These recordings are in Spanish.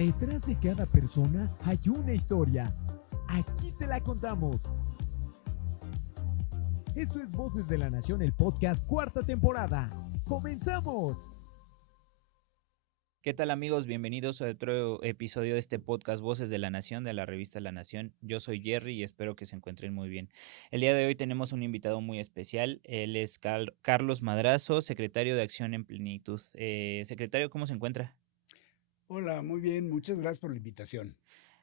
Detrás de cada persona hay una historia. Aquí te la contamos. Esto es Voces de la Nación, el podcast, cuarta temporada. ¡Comenzamos! ¿Qué tal, amigos? Bienvenidos a otro episodio de este podcast Voces de la Nación, de la revista La Nación. Yo soy Jerry y espero que se encuentren muy bien. El día de hoy tenemos un invitado muy especial. Él es Carlos Madrazo, secretario de Acción en Plenitud. Secretario, ¿cómo se encuentra? Hola, muy bien, muchas gracias por la invitación.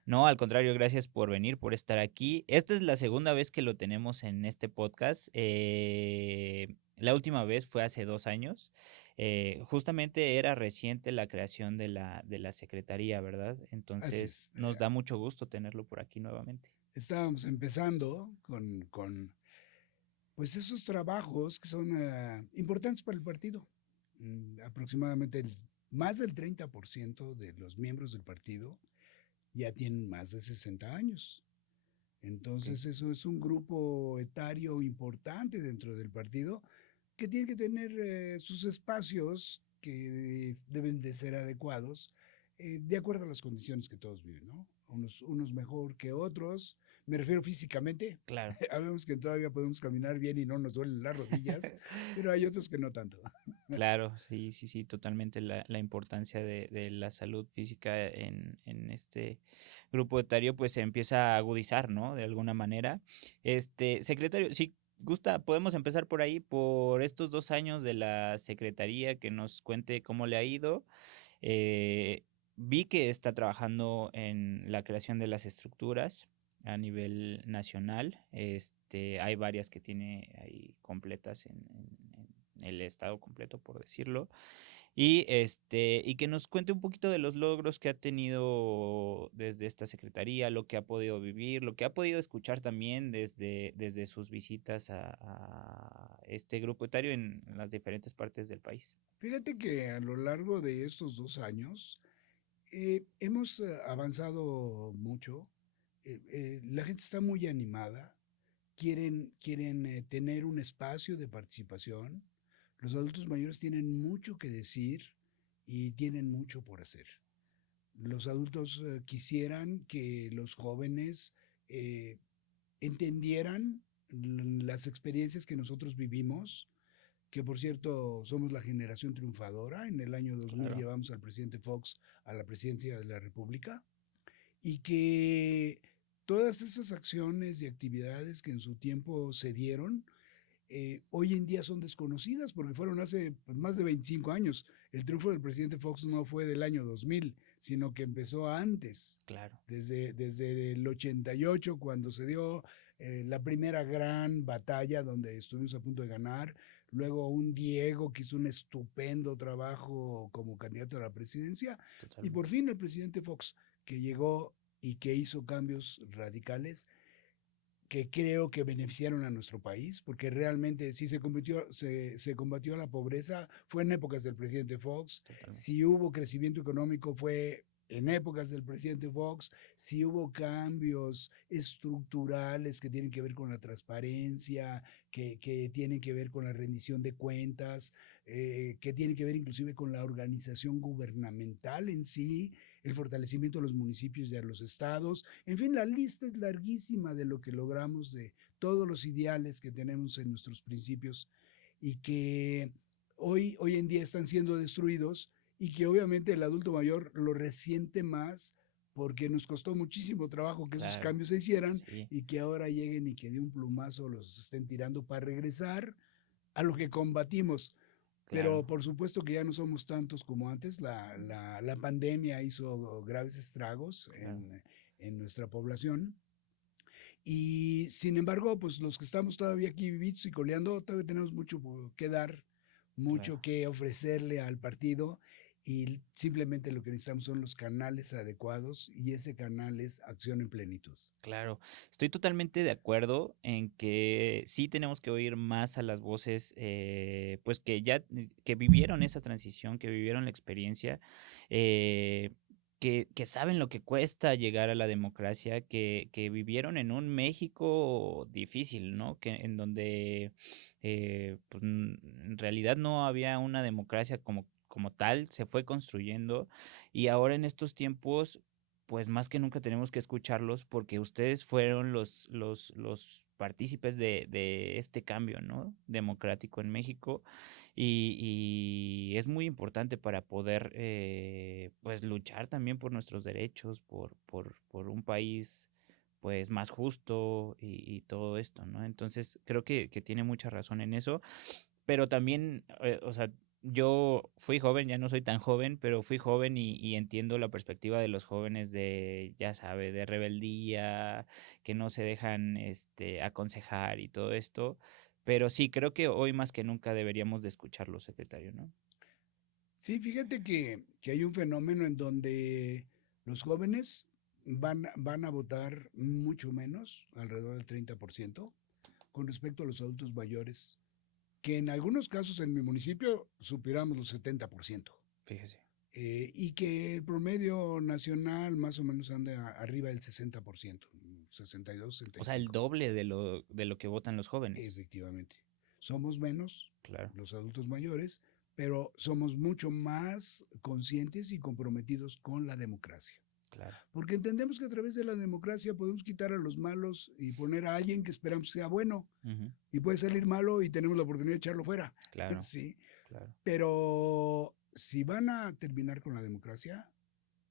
No, al contrario, gracias por venir, por estar aquí. Esta es la segunda vez que lo tenemos en este podcast. La última vez fue hace 2 años. Justamente era reciente la creación de la Secretaría, ¿verdad? Así Entonces es. nos da mucho gusto tenerlo por aquí nuevamente. Estábamos empezando con pues esos trabajos que son importantes para el partido. Aproximadamente más del 30% de los miembros del partido ya tienen más de 60 años. Entonces eso es un grupo etario importante dentro del partido que tiene que tener sus espacios que deben de ser adecuados de acuerdo a las condiciones que todos viven, ¿no? Unos mejor que otros, me refiero físicamente, Claro. sabemos que todavía podemos caminar bien y no nos duelen las rodillas, pero hay otros que no tanto. Claro, sí, totalmente la importancia de la salud física en este grupo etario pues se empieza a agudizar, ¿no? De alguna manera. Secretario, si gusta, podemos empezar por ahí, por estos 2 años de la secretaría, que nos cuente cómo le ha ido. Eh, Vi que está trabajando en la creación de las estructuras a nivel nacional. Hay varias que tiene ahí completas en el estado completo, por decirlo. Y que nos cuente un poquito de los logros que ha tenido desde esta secretaría, lo que ha podido vivir, lo que ha podido escuchar también desde sus visitas a este grupo etario en las diferentes partes del país. Fíjate que a lo largo de estos 2 años hemos avanzado mucho. La gente está muy animada, quieren tener un espacio de participación. Los adultos mayores tienen mucho que decir y tienen mucho por hacer. Los adultos quisieran que los jóvenes eh, entendieran las experiencias que nosotros vivimos, que por cierto somos la generación triunfadora. En el año 2000 Claro. llevamos al presidente Fox a la presidencia de la República y que todas esas acciones y actividades que en su tiempo se dieron, hoy en día son desconocidas porque fueron hace pues, más de 25 años. El triunfo del presidente Fox no fue del año 2000, sino que empezó antes, Claro. desde el 88, cuando se dio la primera gran batalla donde estuvimos a punto de ganar. Luego un Diego que hizo un estupendo trabajo como candidato a la presidencia. Y Totalmente. por fin el presidente Fox, que llegó y que hizo cambios radicales que creo que beneficiaron a nuestro país, porque realmente si se combatió la pobreza, fue en épocas del presidente Fox. Totalmente. Si hubo crecimiento económico, fue en épocas del presidente Fox. Si hubo cambios estructurales que tienen que ver con la transparencia, que tienen que ver con la rendición de cuentas, que tienen que ver inclusive con la organización gubernamental en sí, el fortalecimiento de los municipios y de los estados. En fin, la lista es larguísima de lo que logramos, de todos los ideales que tenemos en nuestros principios y que hoy en día están siendo destruidos y que obviamente el adulto mayor lo resiente más porque nos costó muchísimo trabajo que esos Claro. cambios se hicieran Sí. y que ahora lleguen y que de un plumazo los estén tirando para regresar a lo que combatimos. Pero Claro. por supuesto que ya no somos tantos como antes. La pandemia hizo graves estragos Claro. en nuestra población. Y sin embargo, pues los que estamos todavía aquí vivitos y coleando, todavía tenemos mucho que dar, mucho Claro. que ofrecerle al partido. Y simplemente lo que necesitamos son los canales adecuados y ese canal es Acción en Plenitud. Claro, estoy totalmente de acuerdo en que sí tenemos que oír más a las voces, pues que vivieron esa transición, que vivieron la experiencia, eh, que saben lo que cuesta llegar a la democracia, que vivieron en un México difícil, ¿no? En donde pues, en realidad no había una democracia como como tal, se fue construyendo y ahora en estos tiempos, pues más que nunca tenemos que escucharlos porque ustedes fueron los partícipes de este cambio, ¿no? Democrático en México y es muy importante para poder, pues luchar también por nuestros derechos, por un país pues más justo y todo esto, ¿no? Entonces creo que tiene mucha razón en eso, pero también, o sea, yo fui joven, ya no soy tan joven, pero fui joven y entiendo la perspectiva de los jóvenes de, ya sabe, de rebeldía, que no se dejan aconsejar y todo esto. Pero sí, creo que hoy más que nunca deberíamos de escucharlo, secretario, ¿no? Sí, fíjate que hay un fenómeno en donde los jóvenes van a votar mucho menos, alrededor del 30%, con respecto a los adultos mayores, que en algunos casos en mi municipio superamos los 70%. Fíjese. Y que el promedio nacional más o menos anda arriba del 60%, 62, O sea, el 65. doble de lo que votan los jóvenes. Efectivamente. Somos menos Claro, los adultos mayores, pero somos mucho más conscientes y comprometidos con la democracia. claro. Porque entendemos que a través de la democracia podemos quitar a los malos y poner a alguien que esperamos que sea bueno. Ujú, Y puede salir malo y tenemos la oportunidad de echarlo fuera. claro, Sí. claro. Pero si van a terminar con la democracia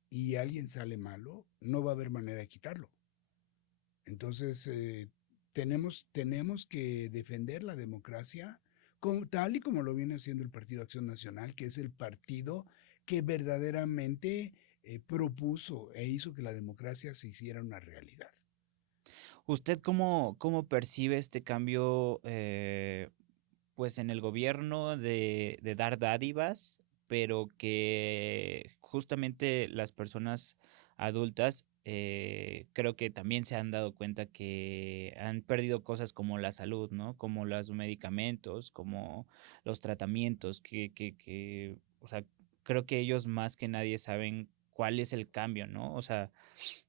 y alguien sale malo, no va a haber manera de quitarlo. Entonces, tenemos que defender la democracia tal y como lo viene haciendo el Partido Acción Nacional, que es el partido que verdaderamente propuso e hizo que la democracia se hiciera una realidad. ¿Usted cómo percibe este cambio, pues en el gobierno de dar dádivas, pero que justamente las personas adultas creo que también se han dado cuenta que han perdido cosas como la salud, ¿no? Como los medicamentos, como los tratamientos, o sea, creo que ellos más que nadie saben cuál es el cambio, ¿no? O sea,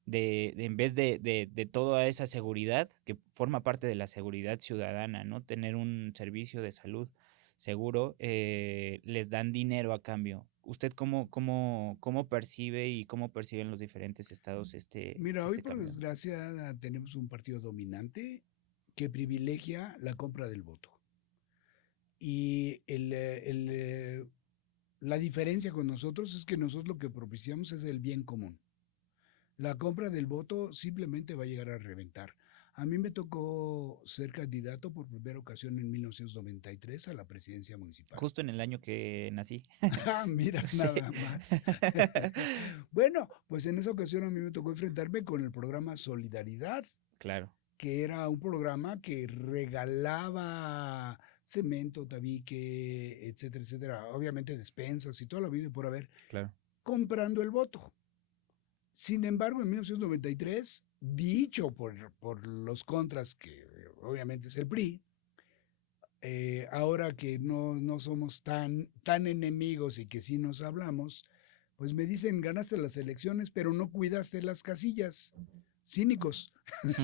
en vez de toda esa seguridad, que forma parte de la seguridad ciudadana, ¿no? Tener un servicio de salud seguro, les dan dinero a cambio. ¿Usted cómo percibe y cómo perciben los diferentes estados Mira, hoy este por cambio? desgracia tenemos un partido dominante que privilegia la compra del voto. Y la diferencia con nosotros es que nosotros lo que propiciamos es el bien común. La compra del voto simplemente va a llegar a reventar. A mí me tocó ser candidato por primera ocasión en 1993 a la presidencia municipal. Justo en el año que nací. Ah, mira, Sí. nada más. Bueno, pues en esa ocasión a mí me tocó enfrentarme con el programa Solidaridad, Claro, que era un programa que regalaba cemento, tabique, etcétera, etcétera, obviamente despensas y toda la vida y por haber, claro. comprando el voto. Sin embargo, en 1993, dicho por los contras, que obviamente es el PRI, ahora que no somos tan enemigos y que sí nos hablamos, pues me dicen, ganaste las elecciones, pero no cuidaste las casillas. Cínicos,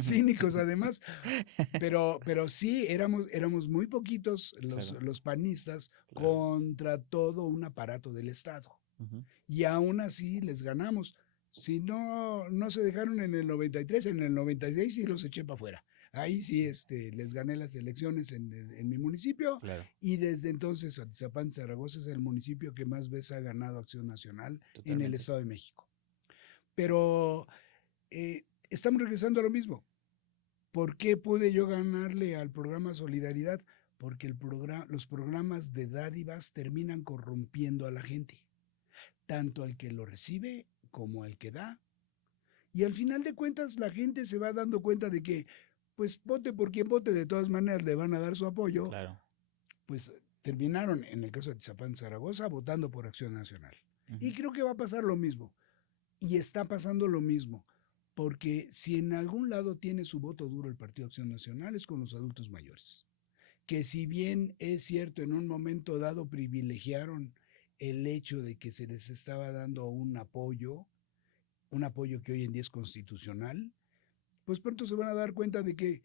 cínicos además, pero sí, éramos muy poquitos Claro. los panistas Claro. contra todo un aparato del Estado. Ujú. Y aún así les ganamos. Si no se dejaron en el 93, en el 96 sí los eché para afuera. Ahí sí les gané las elecciones en mi municipio Claro, y desde entonces Atizapán, Zaragoza es el municipio que más veces ha ganado Acción Nacional en el totalmente. Estado de México. Pero estamos regresando a lo mismo. ¿Por qué pude yo ganarle al programa Solidaridad? Porque los programas de dádivas terminan corrompiendo a la gente, tanto al que lo recibe como al que da. Y al final de cuentas la gente se va dando cuenta de que, pues vote por quien vote, de todas maneras le van a dar su apoyo. Claro. Pues terminaron, en el caso de Atizapán, Zaragoza, votando por Acción Nacional. Ujú. Y creo que va a pasar lo mismo. Y está pasando lo mismo. Porque si en algún lado tiene su voto duro el Partido Acción Nacional es con los adultos mayores. Que si bien es cierto, en un momento dado privilegiaron el hecho de que se les estaba dando un apoyo que hoy en día es constitucional, pues pronto se van a dar cuenta de que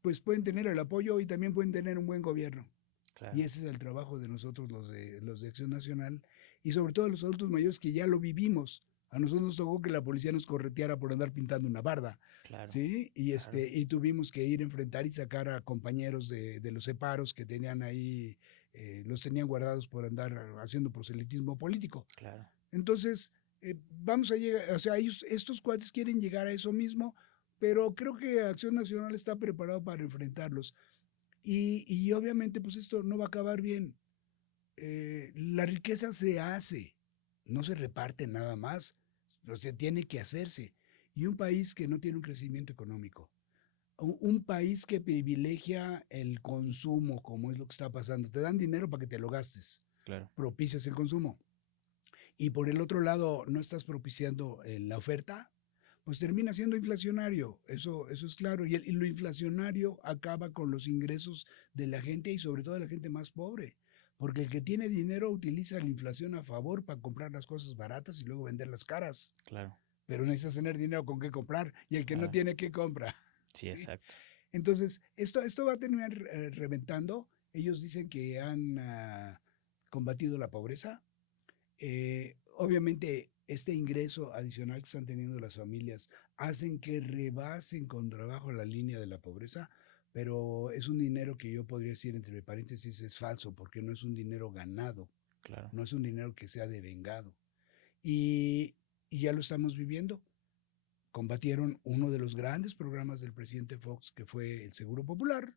pues pueden tener el apoyo y también pueden tener un buen gobierno. Claro. Y ese es el trabajo de nosotros, los de Acción Nacional, y sobre todo los adultos mayores que ya lo vivimos. A nosotros nos tocó que la policía nos correteara por andar pintando una barda, Claro, ¿sí? claro. Y tuvimos que ir a enfrentar y sacar a compañeros de los separos que tenían ahí, los tenían guardados por andar haciendo proselitismo político. Claro. Entonces, vamos a llegar, o sea, estos cuates quieren llegar a eso mismo, pero creo que Acción Nacional está preparado para enfrentarlos. Y obviamente, pues esto no va a acabar bien. La riqueza se hace, no se reparte nada más, o sea, tiene que hacerse. Y un país que no tiene un crecimiento económico, un país que privilegia el consumo, como es lo que está pasando, te dan dinero para que te lo gastes, Claro. propicias el consumo. Y por el otro lado, no estás propiciando la oferta, pues termina siendo inflacionario, eso es claro. Y lo inflacionario acaba con los ingresos de la gente y sobre todo de la gente más pobre. Porque el que tiene dinero utiliza la inflación a favor para comprar las cosas baratas y luego venderlas caras. Claro. Pero necesitas tener dinero con qué comprar y el que no Ah, tiene, ¿qué compra? sí, ¿Sí? exacto. Entonces, esto va a terminar reventando. Ellos dicen que han combatido la pobreza. Obviamente, este ingreso adicional que están teniendo las familias hacen que rebasen con trabajo la línea de la pobreza, pero es un dinero que yo podría decir, entre paréntesis, es falso, porque no es un dinero ganado, Claro. no es un dinero que sea devengado. Y, y ya lo estamos viviendo. Combatieron uno de los grandes programas del presidente Fox, que fue el Seguro Popular,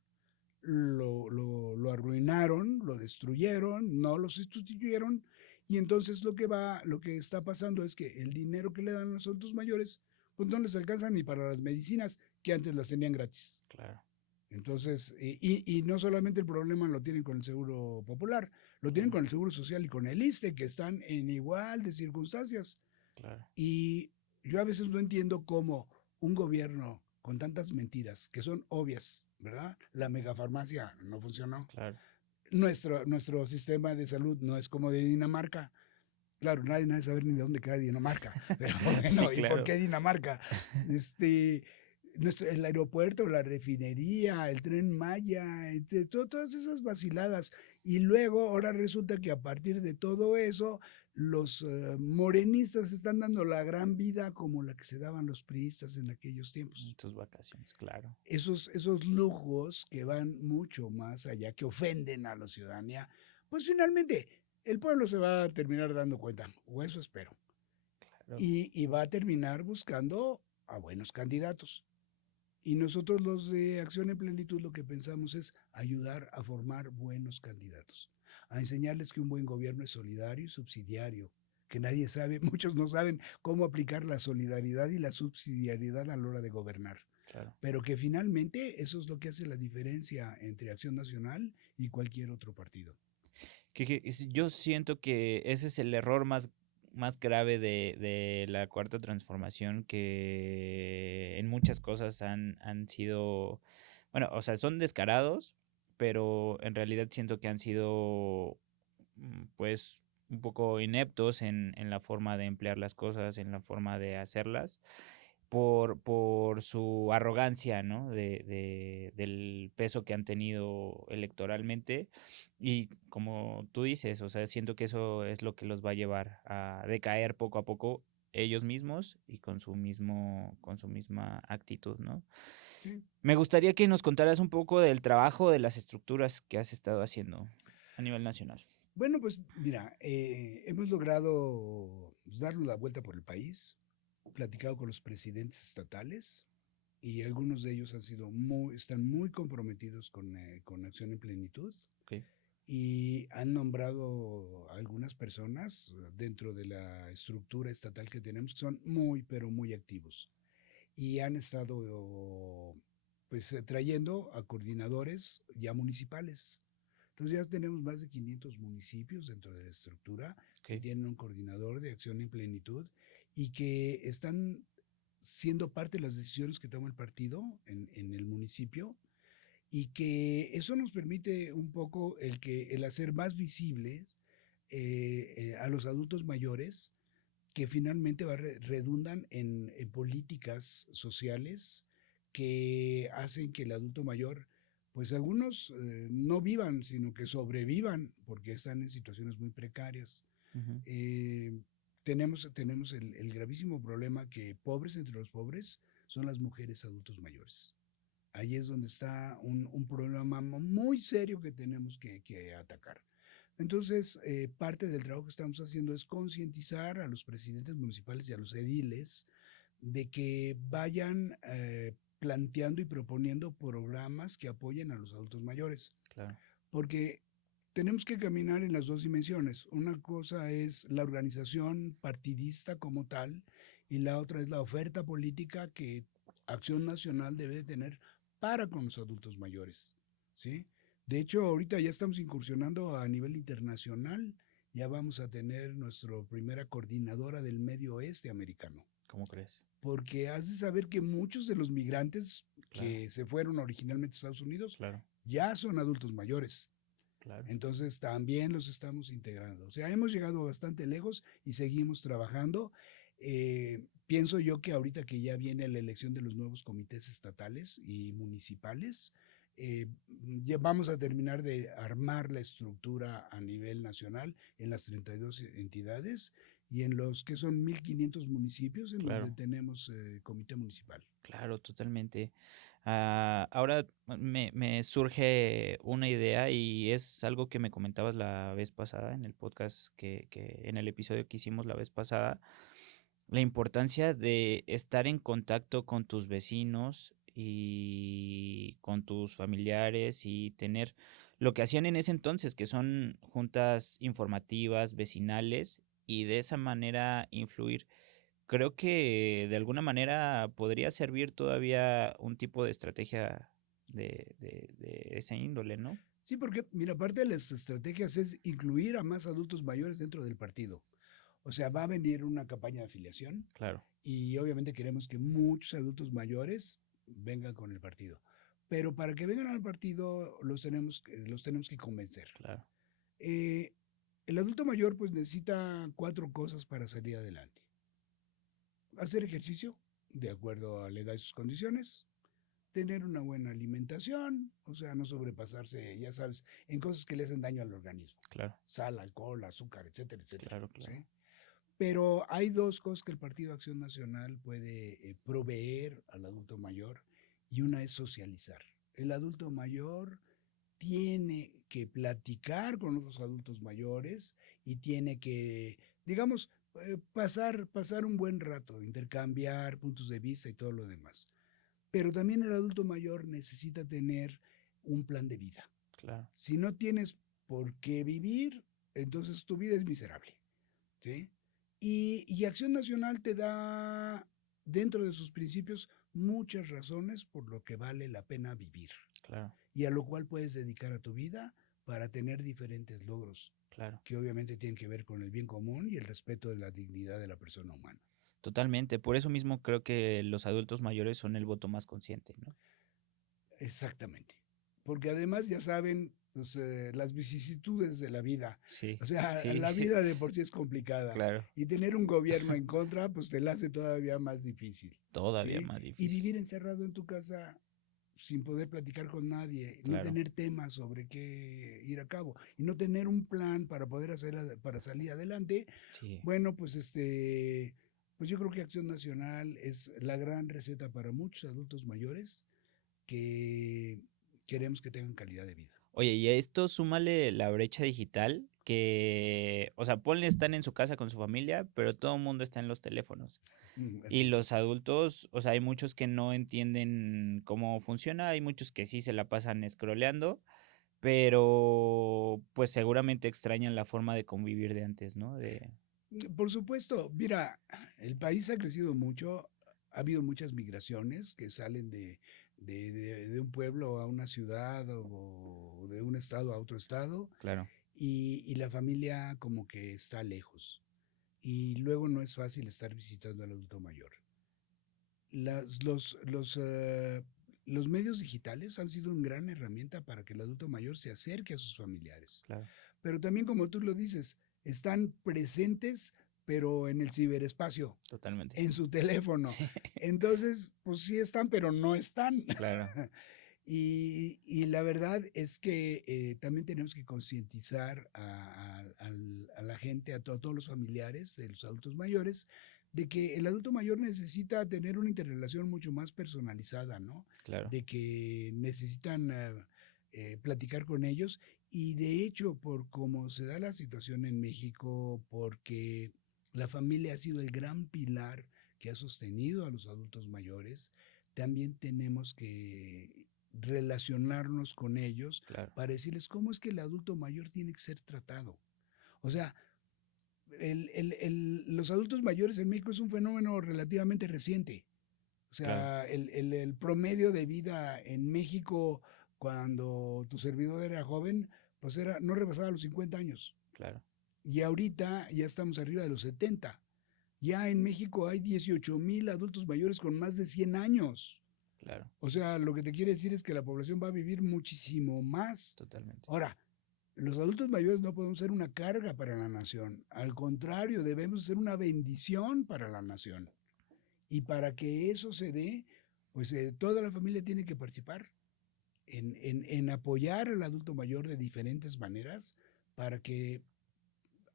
lo arruinaron, lo destruyeron, no lo sustituyeron, y entonces lo que está pasando es que el dinero que le dan a los adultos mayores, pues no les alcanza ni para las medicinas que antes las tenían gratis. Claro. Entonces, y no solamente el problema lo tienen con el Seguro Popular, lo tienen con el Seguro Social y con el ISSSTE, que están en igual de circunstancias. Claro. Y yo a veces no entiendo cómo un gobierno con tantas mentiras, que son obvias, ¿verdad? La megafarmacia no funcionó. Claro. Nuestro sistema de salud no es como de Dinamarca. Claro, nadie sabe ni de dónde queda Dinamarca, pero bueno, Sí, ¿y por claro. qué Dinamarca? El aeropuerto, la refinería, el Tren Maya, todas esas vaciladas. Y luego ahora resulta que a partir de todo eso, los morenistas están dando la gran vida como la que se daban los priistas en aquellos tiempos. Tus vacaciones, claro. Esos lujos que van mucho más allá, que ofenden a la ciudadanía, pues finalmente el pueblo se va a terminar dando cuenta, o eso espero. Claro. Y va a terminar buscando a buenos candidatos. Y nosotros los de Acción en Plenitud lo que pensamos es ayudar a formar buenos candidatos, a enseñarles que un buen gobierno es solidario y subsidiario, que nadie sabe, muchos no saben cómo aplicar la solidaridad y la subsidiariedad a la hora de gobernar. Claro. Pero que finalmente eso es lo que hace la diferencia entre Acción Nacional y cualquier otro partido. Yo siento que ese es el error más grave de la Cuarta Transformación, que en muchas cosas han sido, bueno, o sea, son descarados, pero en realidad siento que han sido, pues, un poco ineptos en la forma de emplear las cosas, en la forma de hacerlas, por su arrogancia, ¿no? Del peso que han tenido electoralmente. Y como tú dices, o sea, siento que eso es lo que los va a llevar a decaer poco a poco ellos mismos y con su misma actitud, ¿no? Sí. Me gustaría que nos contaras un poco del trabajo de las estructuras que has estado haciendo a nivel nacional. Bueno, pues mira, hemos logrado darnos la vuelta por el país, platicado con los presidentes estatales y algunos de ellos están muy comprometidos con Acción en Plenitud. Okay. Y han nombrado a algunas personas dentro de la estructura estatal que tenemos que son muy, pero muy activos. Y han estado pues trayendo a coordinadores ya municipales. Entonces ya tenemos más de 500 municipios dentro de la estructura que tienen un coordinador de Acción en Plenitud y que están siendo parte de las decisiones que toma el partido en el municipio, y que eso nos permite un poco el hacer más visibles a los adultos mayores, que finalmente redundan en políticas sociales que hacen que el adulto mayor pues algunos no vivan, sino que sobrevivan porque están en situaciones muy precarias. Ujú. Tenemos el gravísimo problema que pobres entre los pobres son las mujeres adultos mayores. Ahí es donde está un problema muy serio que tenemos que atacar. Entonces, parte del trabajo que estamos haciendo es concientizar a los presidentes municipales y a los ediles de que vayan planteando y proponiendo programas que apoyen a los adultos mayores. Claro, Porque tenemos que caminar en las dos dimensiones. Una cosa es la organización partidista como tal y la otra es la oferta política que Acción Nacional debe de tener para con los adultos mayores, ¿sí? De hecho, ahorita ya estamos incursionando a nivel internacional. Ya vamos a tener nuestra primera coordinadora del Medio Oeste americano. ¿cómo crees? Porque has de saber que muchos de los migrantes Claro, que se fueron originalmente a Estados Unidos claro, ya son adultos mayores. claro. Entonces también los estamos integrando. O sea, hemos llegado bastante lejos y seguimos trabajando. Pienso yo que ahorita que ya viene la elección de los nuevos comités estatales y municipales, ya vamos a terminar de armar la estructura a nivel nacional en las 32 entidades y en los que son 1,500 municipios en donde Claro. tenemos comité municipal. Claro, totalmente. Ahora me surge una idea y es algo que me comentabas la vez pasada en el podcast en el episodio que hicimos la vez pasada, la importancia de estar en contacto con tus vecinos y con tus familiares y tener lo que hacían en ese entonces, que son juntas informativas, vecinales, y de esa manera influir. Creo que de alguna manera podría servir todavía un tipo de estrategia de esa índole, ¿no? Sí, porque mira, parte de las estrategias es incluir a más adultos mayores dentro del partido. O sea, va a venir una campaña de afiliación Claro, y obviamente queremos que muchos adultos mayores vengan con el partido. Pero para que vengan al partido los tenemos que convencer. claro, Eh, el adulto mayor pues necesita 4 cosas para salir adelante. Hacer ejercicio de acuerdo a la edad y sus condiciones, tener una buena alimentación, o sea, no sobrepasarse, ya sabes, en cosas que le hacen daño al organismo. claro, Sal, alcohol, azúcar, etcétera, etcétera. claro, claro. ¿Sí? Pero hay 2 cosas que el Partido Acción Nacional puede proveer al adulto mayor y una es socializar. El adulto mayor tiene que platicar con otros adultos mayores y tiene que, digamos, pasar un buen rato, intercambiar puntos de vista y todo lo demás. Pero también el adulto mayor necesita tener un plan de vida. Claro, Si no tienes por qué vivir, entonces tu vida es miserable, ¿sí? Y Acción Nacional te da, dentro de sus principios, muchas razones por lo que vale la pena vivir claro, y a lo cual puedes dedicar a tu vida para tener diferentes logros claro. que obviamente tienen que ver con el bien común y el respeto de la dignidad de la persona humana. Totalmente. Por eso mismo creo que los adultos mayores son el voto más consciente, ¿no? Exactamente. Porque además ya saben pues, las vicisitudes de la vida. Sí, O sea, sí, la vida de por sí es complicada. claro, Y tener un gobierno en contra, pues te la hace todavía más difícil. todavía ¿Sí? más Y difícil. vivir encerrado en tu casa sin poder platicar con nadie, no Claro, tener temas sobre qué ir a cabo y no tener un plan para poder para salir adelante, sí. bueno, pues pues yo creo que Acción Nacional es la gran receta para muchos adultos mayores que queremos que tengan calidad de vida. Oye, y a esto súmale la brecha digital que, o sea, ponle están en su casa con su familia, pero todo el mundo está en los teléfonos. Y Así es. los adultos, o sea, hay muchos que no entienden cómo funciona, hay muchos que sí se la pasan scrolleando, pero pues seguramente extrañan la forma de convivir de antes, ¿no? Por supuesto, mira, el país ha crecido mucho, ha habido muchas migraciones que salen de un pueblo a una ciudad o de un estado a otro estado Claro, y la familia como que está lejos y luego no es fácil estar visitando al adulto mayor. Las- los, los, eh, los medios digitales han sido una gran herramienta para que el adulto mayor se acerque a sus familiares. claro, Pero también, como tú lo dices, están presentes, pero en el ciberespacio, totalmente. en su teléfono. Sí, Entonces, pues sí están, pero no están. claro, Y la verdad es que también tenemos que concientizar a la gente, todos los familiares de los adultos mayores, de que el adulto mayor necesita tener una interrelación mucho más personalizada, ¿no? Claro, De que necesitan platicar con ellos. Y de hecho, por cómo se da la situación en México, porque la familia ha sido el gran pilar que ha sostenido a los adultos mayores, también tenemos que relacionarnos con ellos claro, para decirles cómo es que el adulto mayor tiene que ser tratado. O sea, los adultos mayores en México es un fenómeno relativamente reciente. O claro, sea, el promedio de vida en México cuando tu servidor era joven, pues no rebasaba los 50 años. claro, Y ahorita ya estamos arriba de los 70. Ya en México hay 18,000 adultos mayores con más de 100 años. claro, O sea, lo que te quiere decir es que la población va a vivir muchísimo más. totalmente. Ahora, los adultos mayores no podemos ser una carga para la nación. Al contrario, debemos ser una bendición para la nación. Y para que eso se dé, pues toda la familia tiene que participar en apoyar al adulto mayor de diferentes maneras para que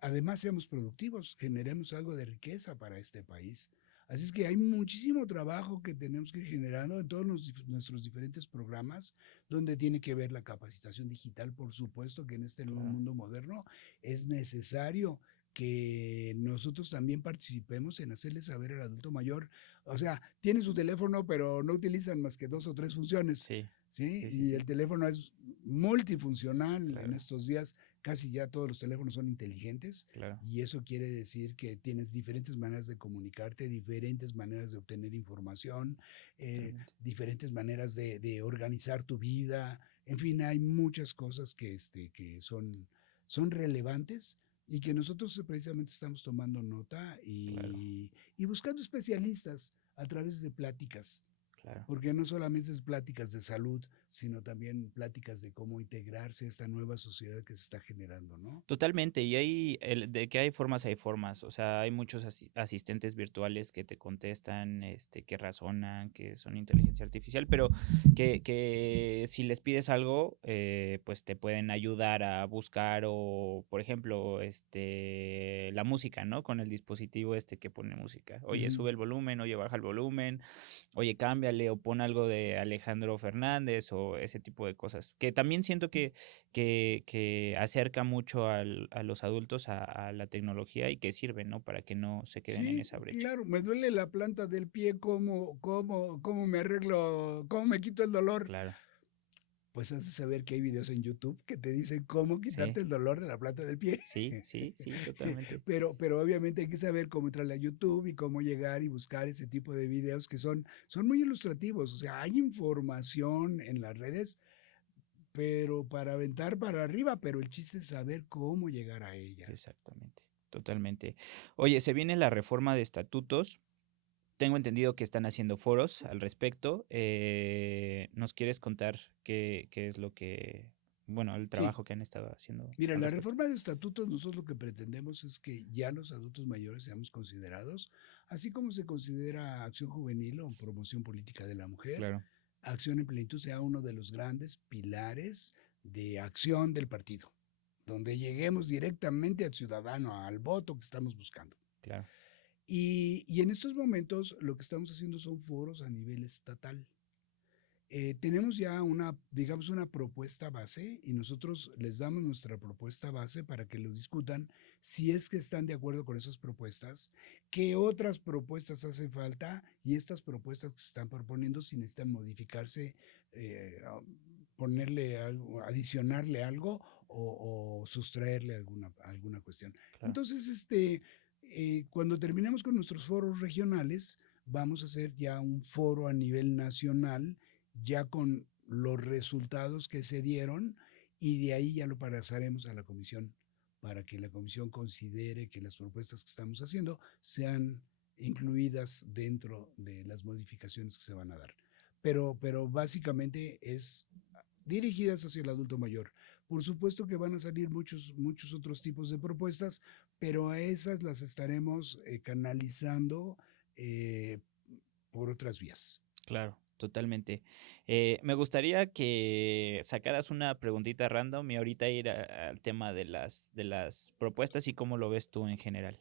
además seamos productivos, generemos algo de riqueza para este país. Así es que hay muchísimo trabajo que tenemos que ir generando en todos nuestros diferentes programas, donde tiene que ver la capacitación digital, por supuesto que en este nuevo Claro. mundo moderno es necesario que nosotros también participemos en hacerle saber al adulto mayor, o sea, tiene su teléfono, pero no utilizan más que 2 o 3 funciones, Sí, ¿sí? sí, sí, Y sí, el teléfono es multifuncional en claro, estos días. Casi ya todos los teléfonos son inteligentes claro, y eso quiere decir que tienes diferentes maneras de comunicarte, diferentes maneras de obtener información, totalmente. diferentes maneras de organizar tu vida. En fin, hay muchas cosas que son relevantes y que nosotros precisamente estamos tomando nota Claro, y buscando especialistas a través de pláticas. claro. Porque no solamente es pláticas de salud, sino también pláticas de cómo integrarse a esta nueva sociedad que se está generando, ¿no? Totalmente, y de que hay formas, o sea, hay muchos asistentes virtuales que te contestan, que razonan, que son inteligencia artificial, pero que si les pides algo, pues te pueden ayudar a buscar o, por ejemplo, la música, ¿no? Con el dispositivo que pone música. Oye, Ujú. sube el volumen, oye, baja el volumen, oye, cámbiale o pon algo de Alejandro Fernández o ese tipo de cosas, que también siento que acerca mucho a los adultos a la tecnología y que sirve, ¿no? Para que no se queden en Sí, esa brecha. claro, me duele la planta del pie, ¿cómo me arreglo, cómo me quito el dolor? Claro, Pues has de saber que hay videos en YouTube que te dicen cómo sí, quitarte el dolor de la planta del pie. sí, sí, sí, totalmente. Pero obviamente hay que saber cómo entrarle a YouTube y cómo llegar y buscar ese tipo de videos que son muy ilustrativos. O sea, hay información en las redes, pero para aventar para arriba, pero el chiste es saber cómo llegar a ella. Exactamente, totalmente. Oye, se viene la reforma de estatutos. Tengo entendido que están haciendo foros al respecto. ¿Nos quieres contar qué es bueno, el Sí, trabajo que han estado haciendo mira, al la respecto? reforma de estatutos, nosotros lo que pretendemos es que ya los adultos mayores seamos considerados, así como se considera acción juvenil o promoción política de la mujer, Claro, acción en plenitud sea uno de los grandes pilares de acción del partido, donde lleguemos directamente al ciudadano, al voto que estamos buscando. claro, Y en estos momentos lo que estamos haciendo son foros a nivel estatal. Tenemos ya digamos, una propuesta base y nosotros les damos nuestra propuesta base para que lo discutan, si es que están de acuerdo con esas propuestas, qué otras propuestas hacen falta y estas propuestas que se están proponiendo si necesitan modificarse, ponerle algo, adicionarle algo o sustraerle alguna cuestión. claro. Entonces, cuando terminemos con nuestros foros regionales, vamos a hacer ya un foro a nivel nacional ya con los resultados que se dieron y de ahí ya lo pasaremos a la comisión para que la comisión considere que las propuestas que estamos haciendo sean incluidas dentro de las modificaciones que se van a dar. Pero básicamente es dirigidas hacia el adulto mayor. Por supuesto que van a salir muchos otros tipos de propuestas, pero a esas las estaremos canalizando por otras vías. Claro. totalmente. Me gustaría que sacaras una preguntita random y ahorita ir al tema de las propuestas y cómo lo ves tú en general.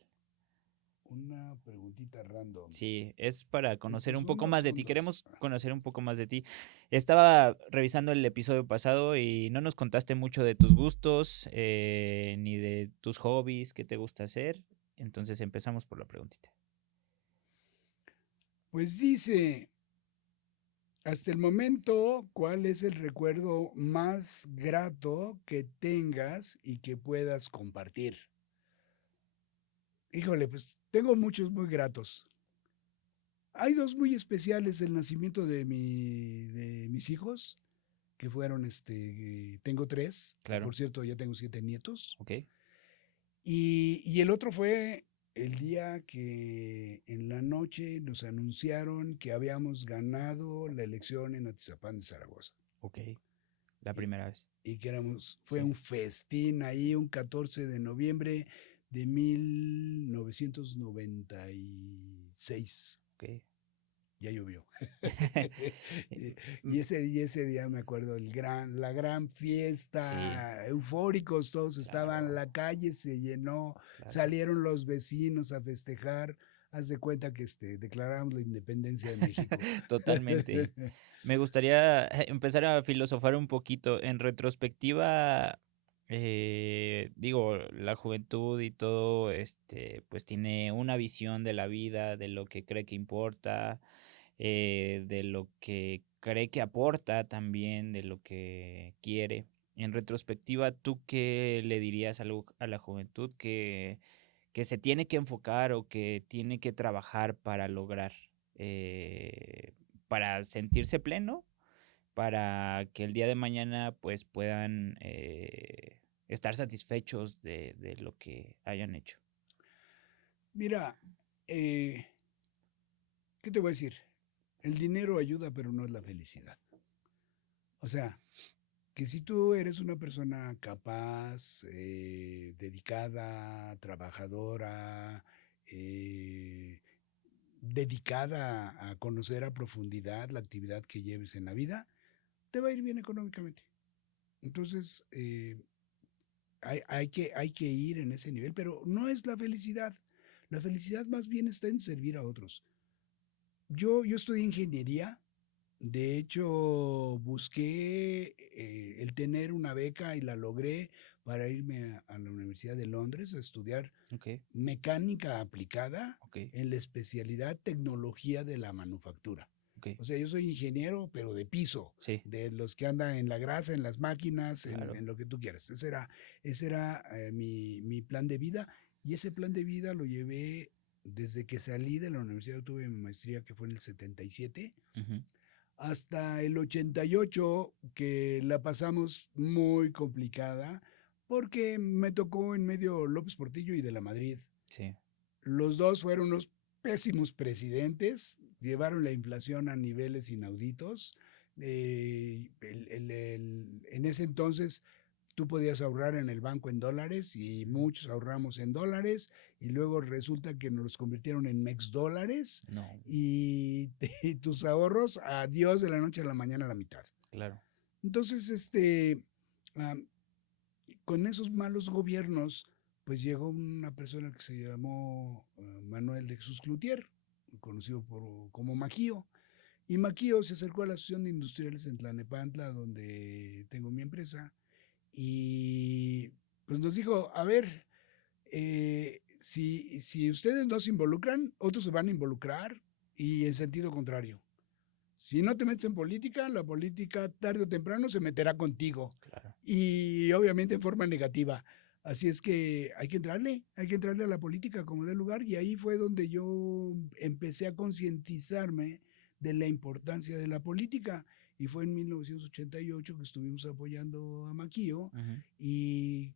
Una preguntita random. Sí, es para conocer Estos un poco unos más de son ti. dos. Queremos conocer un poco más de ti. Estaba revisando el episodio pasado y no nos contaste mucho de tus gustos, ni de tus hobbies, qué te gusta hacer. Entonces empezamos por la preguntita. Pues dice, hasta el momento, ¿cuál es el recuerdo más grato que tengas y que puedas compartir? Híjole, pues tengo muchos muy gratos. Hay dos muy especiales, el nacimiento de mis hijos, que fueron, tengo tres, que Claro, por cierto ya tengo 7 nietos. ok, Y el otro fue el día que en la noche nos anunciaron que habíamos ganado la elección en Atizapán de Zaragoza. ok. La Y, primera vez. y que fue Sí, un festín ahí, un 14 de noviembre de 1996. ok. Ya llovió. Y ese día me acuerdo, la gran Sí, fiesta, eufóricos, todos estaban, claro, la calle se llenó, claro. salieron los vecinos a festejar. Haz de cuenta que declaramos la independencia de México. Totalmente. Me gustaría empezar a filosofar un poquito. En retrospectiva, digo, la juventud y todo, pues tiene una visión de la vida, de lo que cree que importa, de lo que cree que aporta también, de lo que quiere. En retrospectiva, ¿tú qué le dirías a la juventud que se tiene que enfocar o que tiene que trabajar para lograr, eh, para sentirse pleno, para que el día de mañana pues puedan estar satisfechos de lo que hayan hecho? Mira, eh, ¿qué te voy a decir? El dinero ayuda, pero no es la felicidad. O sea, que si tú eres una persona capaz, dedicada, trabajadora, eh, dedicada a conocer a profundidad la actividad que lleves en la vida, te va a ir bien económicamente. Entonces, hay que ir en ese nivel, pero no es la felicidad. La felicidad más bien está en servir a otros. Yo estudié ingeniería. De hecho, busqué el tener una beca y la logré para irme a la Universidad de Londres a estudiar Ok, mecánica aplicada ok, en la especialidad tecnología de la manufactura. ok. O sea, yo soy ingeniero, pero de piso, Sí, de los que andan en la grasa, en las máquinas, claro. en lo que tú quieras. Ese era mi plan de vida, y ese plan de vida lo llevé desde que salí de la universidad. Tuve mi maestría que fue en el 77 Ujú, hasta el 88, que la pasamos muy complicada porque me tocó en medio López Portillo y de la Madrid. sí, Los dos fueron unos pésimos presidentes, llevaron la inflación a niveles inauditos. En ese entonces tú podías ahorrar en el banco en dólares y muchos ahorramos en dólares, y luego resulta que nos los convirtieron en mex dólares, no, y, y tus ahorros, adiós, de la noche a la mañana a la mitad. claro. Entonces, ah, con esos malos gobiernos, pues llegó una persona que se llamó Manuel de Jesús Cloutier, conocido como Maquío. Y Maquío se acercó a la Asociación de Industriales en Tlalnepantla, donde tengo mi empresa, y pues nos dijo, a ver, si ustedes no se involucran, otros se van a involucrar, y en sentido contrario. Si no te metes en política, la política tarde o temprano se meterá contigo, Claro. y obviamente en forma negativa. Así es que hay que entrarle a la política como dé lugar, y ahí fue donde yo empecé a concientizarme de la importancia de la política, y fue en 1988 que estuvimos apoyando a Maquío, Ujú, y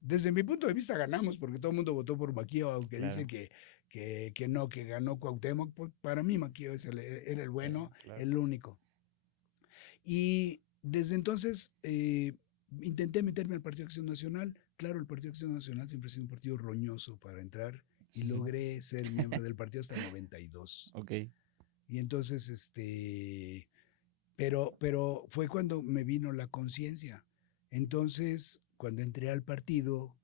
desde mi punto de vista ganamos, porque todo el mundo votó por Maquío, aunque dicen claro. que no, que ganó Cuauhtémoc. Pues para mí Maquío era el bueno, Claro. el único. Y desde entonces intenté meterme al Partido de Acción Nacional. Claro, el Partido de Acción Nacional siempre ha sido un partido roñoso para entrar, y logré ser miembro del partido hasta el 92. Ok. Y entonces, pero fue cuando me vino la conciencia. Entonces, cuando entré al partido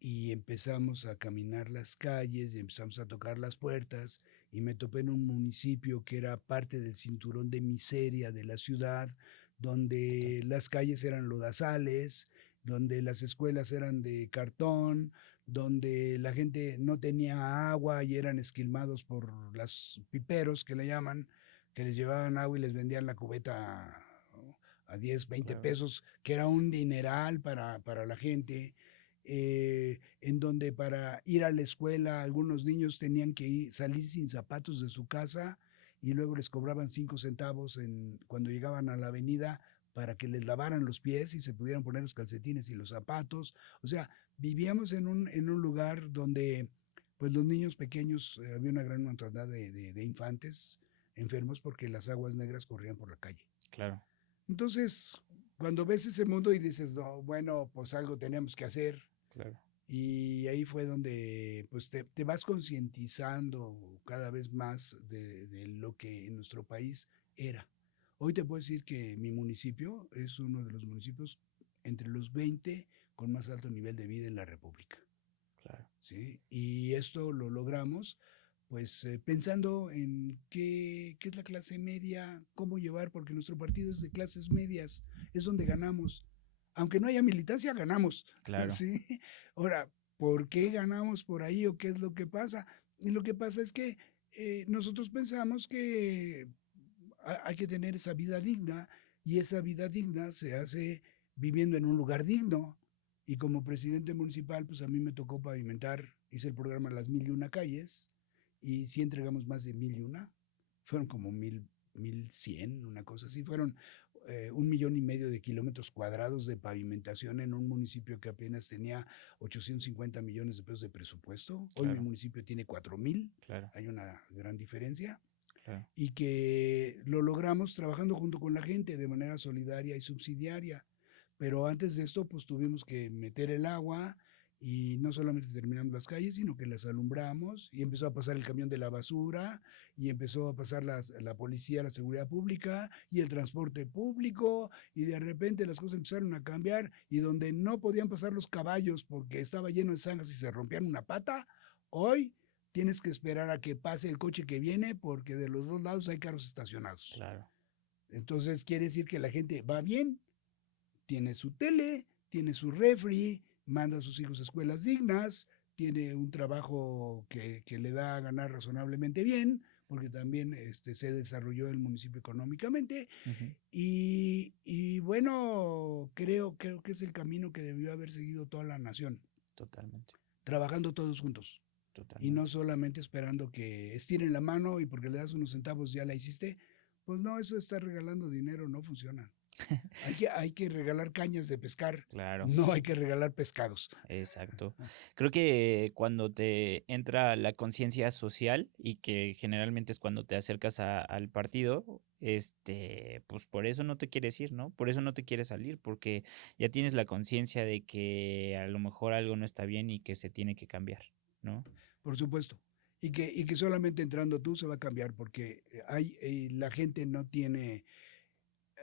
y empezamos a caminar las calles y empezamos a tocar las puertas y me topé en un municipio que era parte del cinturón de miseria de la ciudad, donde las calles eran lodazales, donde las escuelas eran de cartón, donde la gente no tenía agua y eran esquilmados por los piperos que le llaman, que les llevaban agua y les vendían la cubeta a 10, 20 Claro. pesos, que era un dineral para la gente. En donde para ir a la escuela algunos niños tenían que salir sin zapatos de su casa y luego les cobraban 5 centavos cuando llegaban a la avenida para que les lavaran los pies y se pudieran poner los calcetines y los zapatos. O sea, vivíamos en un lugar donde pues los niños pequeños, había una gran cantidad de infantes enfermos porque las aguas negras corrían por la calle. Claro. Entonces, cuando ves ese mundo y dices, no, bueno, pues algo tenemos que hacer, Claro. y ahí fue donde pues te vas concientizando cada vez más de lo que en nuestro país era. Hoy te puedo decir que mi municipio es uno de los municipios entre los 20 con más alto nivel de vida en la República. Claro. ¿Sí? Y esto lo logramos pues pensando en qué es la clase media, cómo llevar, porque nuestro partido es de clases medias, es donde ganamos. Aunque no haya militancia, ganamos. Claro. ¿Sí? Ahora, ¿por qué ganamos por ahí o qué es lo que pasa? Y lo que pasa es que nosotros pensamos que hay que tener esa vida digna y esa vida digna se hace viviendo en un lugar digno. Y como presidente municipal, pues a mí me tocó pavimentar, hice el programa Las 1001 calles y sí entregamos más de 1001. Fueron como 1100, una cosa así. Fueron 1,5 millones de kilómetros cuadrados de pavimentación en un municipio que apenas tenía 850 millones de pesos de presupuesto. Hoy mi Claro. municipio tiene 4,000. Claro. Hay una gran diferencia. Claro. Y que lo logramos trabajando junto con la gente de manera solidaria y subsidiaria. Pero antes de esto, pues tuvimos que meter el agua y no solamente terminamos las calles, sino que las alumbramos y empezó a pasar el camión de la basura y empezó a pasar la policía, la seguridad pública y el transporte público y de repente las cosas empezaron a cambiar y donde no podían pasar los caballos porque estaba lleno de zanjas y se rompían una pata, hoy tienes que esperar a que pase el coche que viene porque de los dos lados hay carros estacionados. Claro. Entonces quiere decir que la gente va bien, tiene su tele, tiene su refri, manda a sus hijos a escuelas dignas, tiene un trabajo que le da a ganar razonablemente bien, porque también se desarrolló el municipio económicamente. Ujú. Y bueno, creo que es el camino que debió haber seguido toda la nación, Totalmente. trabajando todos juntos. Y Totalmente. no solamente esperando que estiren la mano y porque le das unos centavos ya la hiciste. Pues no, eso de estar regalando dinero no funciona. Hay que regalar cañas de pescar, Claro. no hay que regalar pescados. Exacto. Creo que cuando te entra la conciencia social y que generalmente es cuando te acercas al partido, pues por eso no te quieres ir, ¿no? Por eso no te quieres salir, porque ya tienes la conciencia de que a lo mejor algo no está bien y que se tiene que cambiar, ¿no? Por supuesto. Y que solamente entrando tú se va a cambiar, porque la gente no tiene...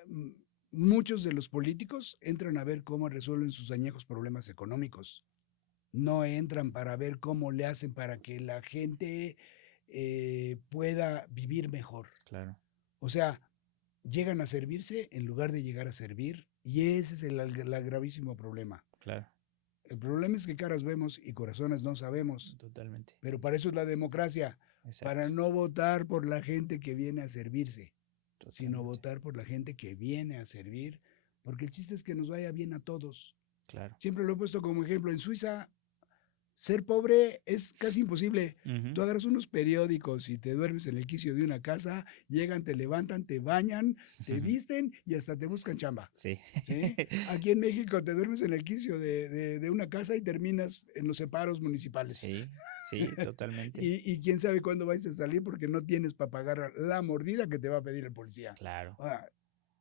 mm, Muchos de los políticos entran a ver cómo resuelven sus añejos problemas económicos. No entran para ver cómo le hacen para que la gente pueda vivir mejor. Claro. O sea, llegan a servirse en lugar de llegar a servir, y ese es el gravísimo problema. Claro. El problema es que caras vemos y corazones no sabemos, Totalmente. pero para eso es la democracia, para Exacto. no votar por la gente que viene a servirse, sino Totalmente. votar por la gente que viene a servir, porque el chiste es que nos vaya bien a todos. Claro. Siempre lo he puesto como ejemplo. En Suiza, ser pobre es casi imposible. Ujú. Tú agarras unos periódicos y te duermes en el quicio de una casa, llegan, te levantan, te bañan, te visten y hasta te buscan chamba. Sí. ¿Sí? Aquí en México te duermes en el quicio de una casa y terminas en los separos municipales. Sí, sí, totalmente. Y quién sabe cuándo vais a salir porque no tienes para pagar la mordida que te va a pedir el policía. Claro.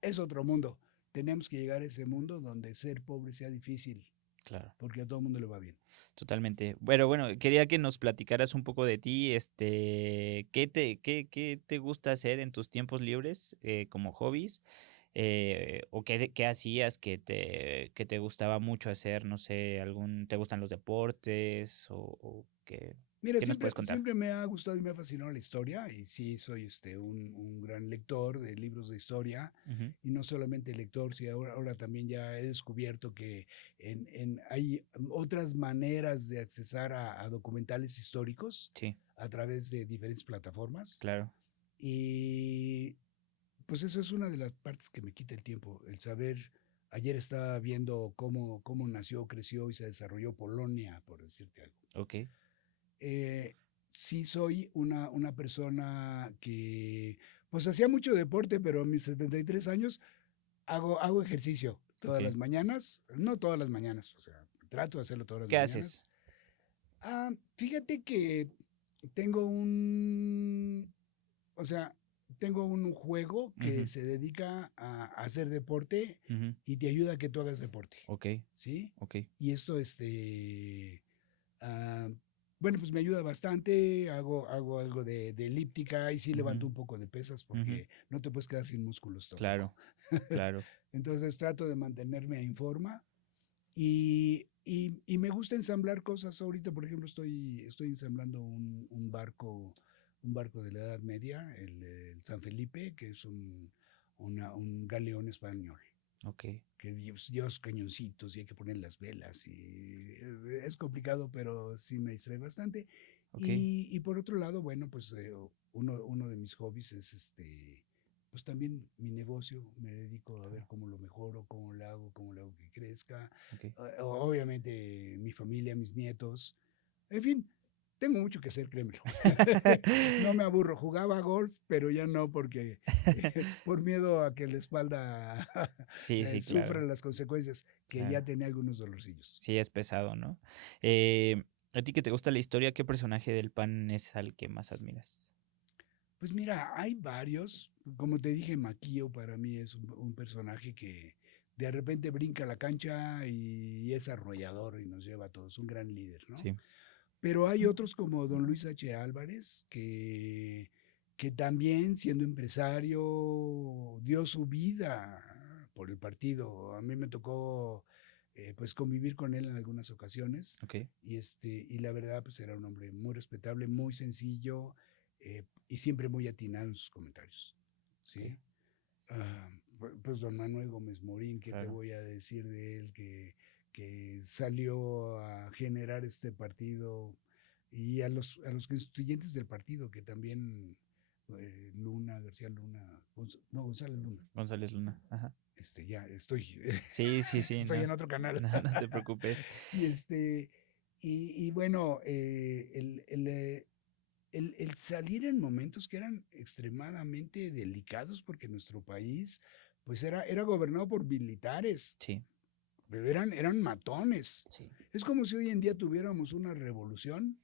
Es otro mundo. Tenemos que llegar a ese mundo donde ser pobre sea difícil, Claro. porque a todo el mundo le va bien. Totalmente. Bueno, quería que nos platicaras un poco de ti, ¿qué te gusta hacer en tus tiempos libres, como hobbies? O qué hacías que te gustaba mucho hacer, no sé, ¿te gustan los deportes o qué Mira, qué nos siempre, puedes contar? siempre me ha gustado y me ha fascinado la historia y sí, soy un gran lector de libros de historia Ujú. y no solamente lector, sino ahora también ya he descubierto que hay otras maneras de accesar a documentales históricos Sí, a través de diferentes plataformas claro. y pues eso es una de las partes que me quita el tiempo, el saber. Ayer estaba viendo cómo nació, creció y se desarrolló Polonia, por decirte algo. Okey, eh, sí soy una persona que, pues hacía mucho deporte, pero a mis 73 años hago ejercicio todas las okey. mañanas, no todas las mañanas, o sea, trato de hacerlo todas las ¿Qué mañanas. haces? Fíjate que tengo un, o sea, tengo un juego que Ujú, se dedica a hacer deporte ujú. y te ayuda a que tú hagas deporte, Okey, ¿sí? okey. Y esto, Ah, bueno, pues me ayuda bastante, hago algo de elíptica y sí Ujú, levanto un poco de pesas ujú. porque no te puedes quedar sin músculos Claro, tampoco. claro. Entonces trato de mantenerme en forma y me gusta ensamblar cosas. Ahorita, por ejemplo, estoy ensamblando un barco de la Edad Media, el San Felipe, que es un galeón español Okey, que lleva sus cañoncitos y hay que poner las velas y es complicado, pero sí me distrae bastante. okey. Y por otro lado, bueno, pues uno de mis hobbies es pues también mi negocio, me dedico a ver Claro, cómo lo mejoro, cómo lo hago que crezca. okey. Obviamente mi familia, mis nietos, en fin, tengo mucho que hacer, créemelo. No me aburro, jugaba golf, pero ya no porque por miedo a que la espalda Sí, sí, sufra claro, las consecuencias, que ya claro. tenía algunos dolorcillos. Sí, es pesado, ¿no? Eh, a ti que te gusta la historia, ¿qué personaje del PAN es al que más admiras? Pues mira, hay varios, como te dije, Maquio para mí es un personaje que de repente brinca la cancha y es arrollador y nos lleva a todos, un gran líder, ¿no? Sí. Pero hay otros como don Luis H. Álvarez, que también siendo empresario dio su vida por el partido. A mí me tocó pues convivir con él en algunas ocasiones Okey, y la verdad pues era un hombre muy respetable, muy sencillo y siempre muy atinado en sus comentarios. okey, ¿Sí? Pues don Manuel Gómez Morín, ¿qué te claro. voy a decir de él? Que salió a generar este partido y a los constituyentes del partido, que también Luna, García Luna, no, González Luna, González Luna, ajá. ya estoy, Sí, sí, sí, estoy no, en otro canal. no te preocupes. y y bueno, el salir en momentos que eran extremadamente delicados porque nuestro país pues era gobernado por militares, Sí, pero eran matones. sí, Es como si hoy en día tuviéramos una revolución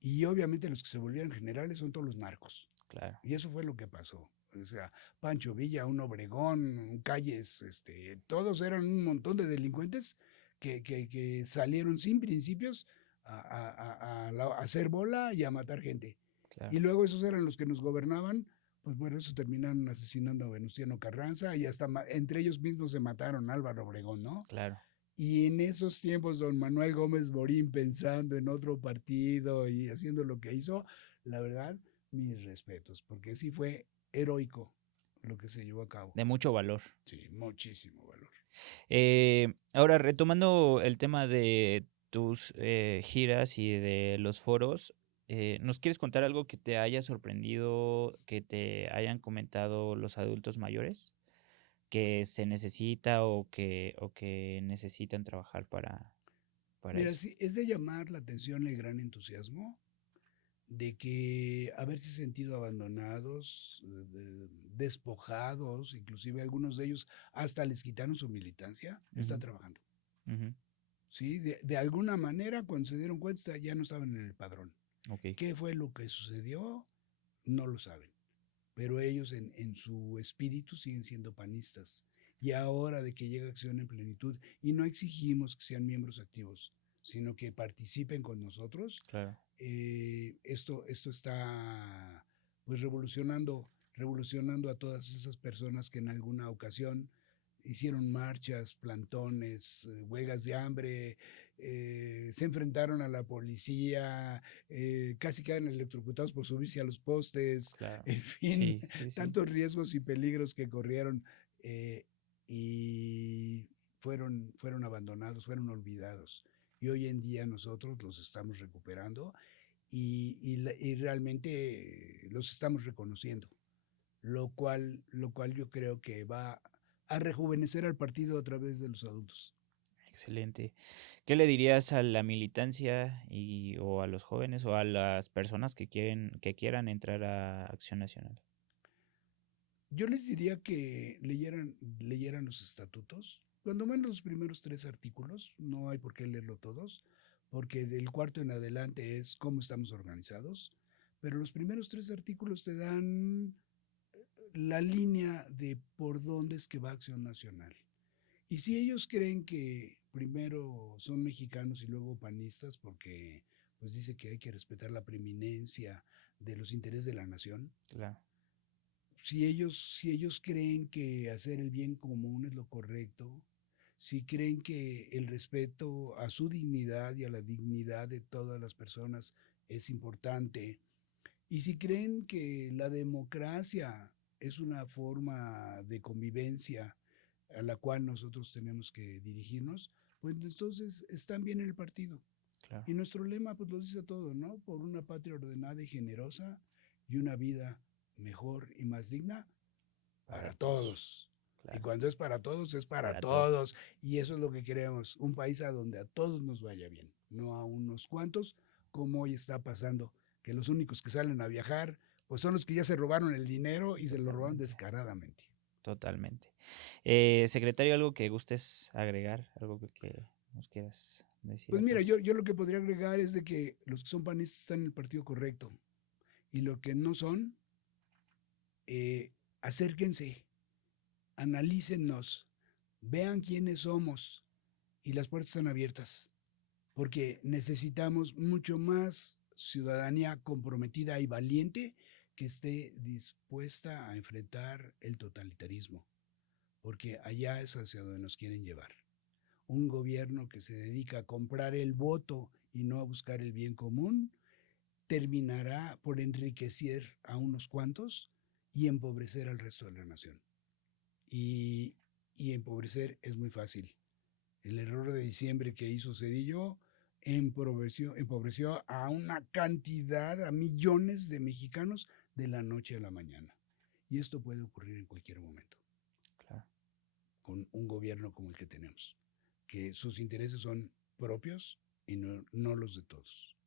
y obviamente los que se volvieron generales son todos los narcos. claro, Y eso fue lo que pasó. O sea, Pancho Villa, un Obregón, un Calles, todos eran un montón de delincuentes que salieron sin principios a hacer bola y a matar gente. Y claro, luego esos eran los que nos gobernaban, pues bueno, eso terminaron asesinando a Venustiano Carranza y hasta entre ellos mismos se mataron a Álvaro Obregón, ¿no? claro. Y en esos tiempos, don Manuel Gómez Morín pensando en otro partido y haciendo lo que hizo, la verdad, mis respetos, porque sí fue heroico lo que se llevó a cabo. De mucho valor. Sí, muchísimo valor. Ahora, retomando el tema de tus giras y de los foros, ¿nos quieres contar algo que te haya sorprendido, que te hayan comentado los adultos mayores? ¿Que se necesita o que necesitan trabajar para Mira, eso? sí, es de llamar la atención el gran entusiasmo de que haberse sentido abandonados, despojados, inclusive algunos de ellos hasta les quitaron su militancia, están Ujú, trabajando. ujú, ¿Sí? De alguna manera, cuando se dieron cuenta, ya no estaban en el padrón. okey, ¿Qué fue lo que sucedió? No lo saben. Pero ellos en su espíritu siguen siendo panistas. Y ahora de que llega Acción en Plenitud, y no exigimos que sean miembros activos, sino que participen con nosotros. Claro. Esto está pues revolucionando a todas esas personas que en alguna ocasión hicieron marchas, plantones, huelgas de hambre, se enfrentaron a la policía, casi quedan electrocutados por subirse a los postes, Claro. en fin, Sí, sí, sí. tantos riesgos y peligros que corrieron y fueron abandonados, fueron olvidados. Y hoy en día nosotros los estamos recuperando y realmente los estamos reconociendo, lo cual yo creo que va a rejuvenecer al partido a través de los adultos. Excelente. ¿Qué le dirías a la militancia o a los jóvenes o a las personas que quieran entrar a Acción Nacional? Yo les diría que leyeran los estatutos, cuando menos los primeros 3 artículos, no hay por qué leerlo todos, porque del 4º en adelante es cómo estamos organizados, pero los primeros 3 artículos te dan la línea de por dónde es que va Acción Nacional. Y si ellos creen que primero son mexicanos y luego panistas, porque pues dice que hay que respetar la preeminencia de los intereses de la nación. Claro. Si ellos creen que hacer el bien común es lo correcto, si creen que el respeto a su dignidad y a la dignidad de todas las personas es importante, y si creen que la democracia es una forma de convivencia a la cual nosotros tenemos que dirigirnos, pues entonces están bien en el partido. Claro. Y nuestro lema pues lo dice todo, ¿no? Por una patria ordenada y generosa y una vida mejor y más digna para todos. Claro. Y cuando es para todos, es para todos. Y eso es lo que queremos, un país a donde a todos nos vaya bien, no a unos cuantos, como hoy está pasando, que los únicos que salen a viajar pues son los que ya se robaron el dinero y se lo robaron descaradamente. Totalmente. Secretario, ¿algo que gustes agregar? ¿Algo que nos quieras decir? Pues mira, yo lo que podría agregar es de que los que son panistas están en el partido correcto y los que no son, acérquense, analícennos, vean quiénes somos y las puertas están abiertas, porque necesitamos mucho más ciudadanía comprometida y valiente que esté dispuesta a enfrentar el totalitarismo, porque allá es hacia donde nos quieren llevar. Un gobierno que se dedica a comprar el voto y no a buscar el bien común, terminará por enriquecer a unos cuantos y empobrecer al resto de la nación. Y empobrecer es muy fácil. El error de diciembre que hizo Zedillo empobreció a una cantidad, a millones de mexicanos de la noche a la mañana. Y esto puede ocurrir en cualquier momento. Claro. Con un gobierno como el que tenemos, que sus intereses son propios y no los de todos.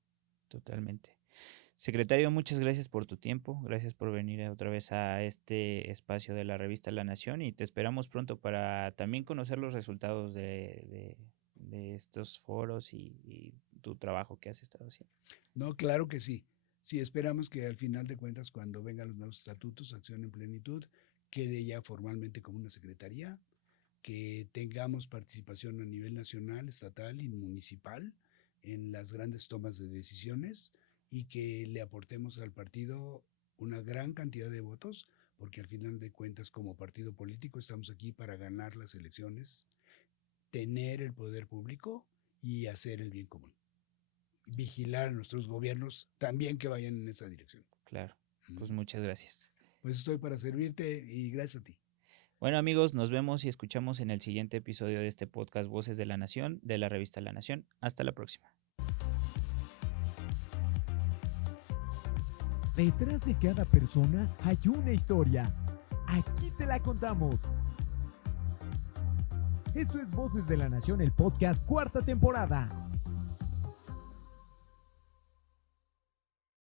Totalmente. Secretario, muchas gracias por tu tiempo, gracias por venir otra vez a este espacio de la revista La Nación y te esperamos pronto para también conocer los resultados de estos foros y tu trabajo que has estado haciendo. No, claro que sí. Sí, esperamos que al final de cuentas, cuando vengan los nuevos estatutos, Acción en Plenitud, quede ya formalmente como una secretaría, que tengamos participación a nivel nacional, estatal y municipal en las grandes tomas de decisiones y que le aportemos al partido una gran cantidad de votos, porque al final de cuentas, como partido político, estamos aquí para ganar las elecciones, tener el poder público y hacer el bien común. Vigilar a nuestros gobiernos también que vayan en esa dirección. Claro, pues muchas gracias. Pues estoy para servirte y gracias a ti. Bueno, amigos, nos vemos y escuchamos en el siguiente episodio de este podcast Voces de la Nación, de la revista La Nación. Hasta la próxima. Detrás de cada persona hay una historia. Aquí te la contamos. Esto es Voces de la Nación, el podcast 4ª temporada.